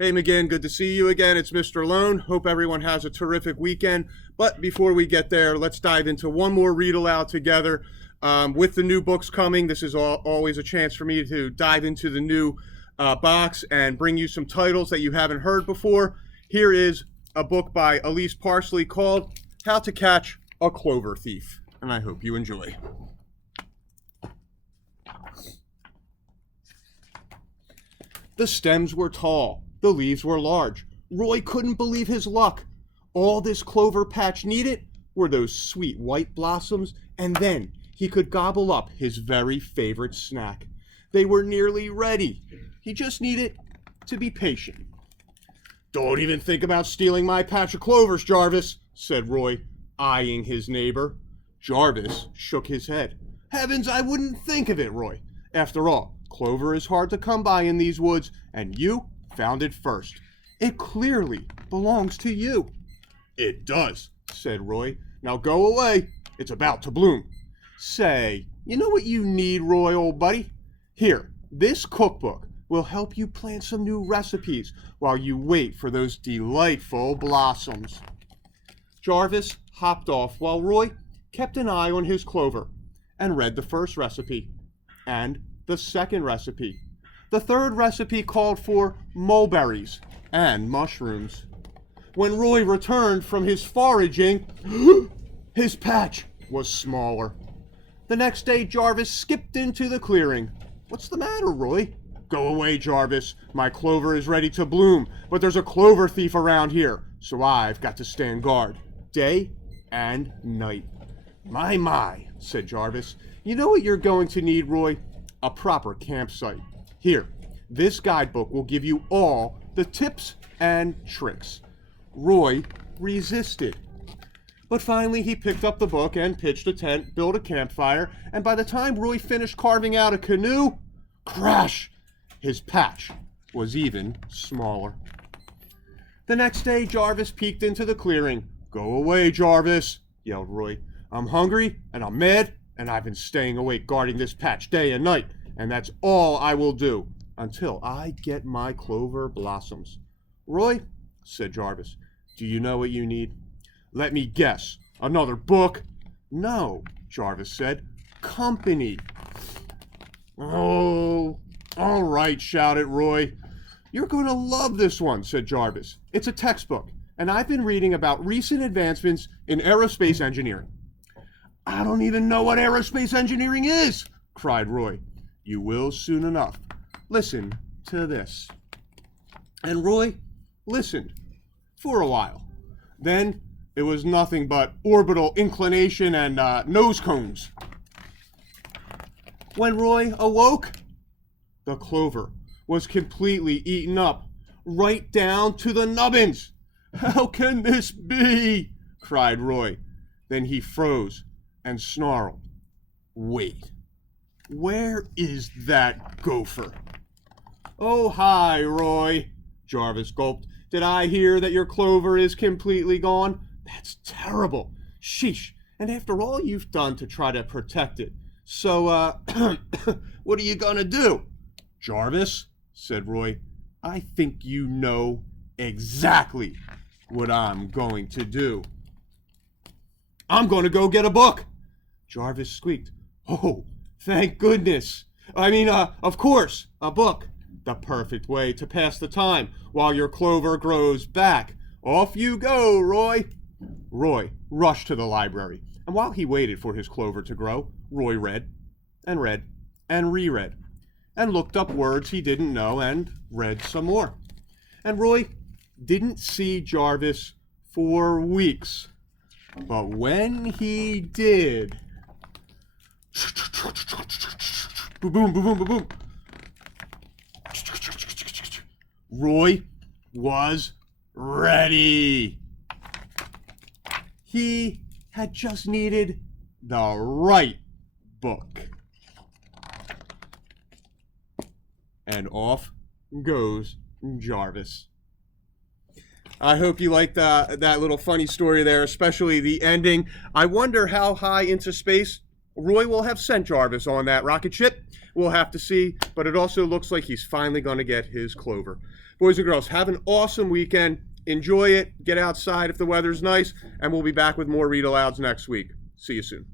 Hey McGinn, good to see you again. It's Mr. Lohn. Hope everyone has a terrific weekend. But before we get there, let's dive into one more read aloud together. With the new books coming, this is always a chance for me to dive into the new box and bring you some titles that you haven't heard before. Here is a book by Elise Parsley called How to Catch a Clover Thief, and I hope you enjoy. The stems were tall. The leaves were large. Roy couldn't believe his luck. All this clover patch needed were those sweet white blossoms, and then he could gobble up his very favorite snack. They were nearly ready. He just needed to be patient. "Don't even think about stealing my patch of clovers, Jarvis," said Roy, eyeing his neighbor. Jarvis shook his head. "Heavens, I wouldn't think of it, Roy. After all, clover is hard to come by in these woods, and you found it first. It clearly belongs to you." "It does," said Roy. "Now go away. It's about to bloom." "Say, you know what you need, Roy, old buddy? Here, this cookbook will help you plan some new recipes while you wait for those delightful blossoms." Jarvis hopped off while Roy kept an eye on his clover and read the first recipe and the second recipe. The third recipe called for mulberries and mushrooms. When Roy returned from his foraging, his patch was smaller. The next day, Jarvis skipped into the clearing. "What's the matter, Roy?" "Go away, Jarvis. My clover is ready to bloom, but there's a clover thief around here, so I've got to stand guard, day and night." My, said Jarvis. "You know what you're going to need, Roy? A proper campsite. Here, this guidebook will give you all the tips and tricks." Roy resisted. But finally he picked up the book and pitched a tent, built a campfire, and by the time Roy finished carving out a canoe, crash! His patch was even smaller. The next day Jarvis peeked into the clearing. "Go away, Jarvis," yelled Roy. "I'm hungry and I'm mad, and I've been staying awake guarding this patch day and night, and that's all I will do until I get my clover blossoms." "Roy," said Jarvis, "do you know what you need?" "Let me guess. Another book?" "No," Jarvis said. "Company." "Oh, all right," shouted Roy. "You're going to love this one," said Jarvis. "It's a textbook, and I've been reading about recent advancements in aerospace engineering." "I don't even know what aerospace engineering is," cried Roy. "You will soon enough. Listen to this." And Roy listened for a while. Then it was nothing but orbital inclination and nose cones. When Roy awoke, the clover was completely eaten up, right down to the nubbins. "How can this be?" cried Roy. Then he froze and snarled. "Wait, where is that gopher?" "Oh, hi, Roy," Jarvis gulped. "Did I hear that your clover is completely gone? That's terrible. Sheesh, and after all you've done to try to protect it. So, what are you gonna do?" "Jarvis," said Roy, "I think you know exactly what I'm going to do." "I'm going to go get a book," Jarvis squeaked. "Oh, thank goodness. Of course, a book. The perfect way to pass the time while your clover grows back. Off you go, Roy." Roy rushed to the library, and while he waited for his clover to grow, Roy read and read and reread, and looked up words he didn't know and read some more. And Roy didn't see Jarvis for weeks. But when he did, boom, boom, boom, boom, boom, boom, Roy was ready. He had just needed the right book. And off goes Jarvis. I hope you liked that little funny story there, especially the ending. I wonder how high into space Roy will have sent Jarvis on that rocket ship. We'll have to see, but it also looks like he's finally going to get his Clover. Boys and girls, have an awesome weekend. Enjoy it. Get outside if the weather's nice, and we'll be back with more read-alouds next week. See you soon.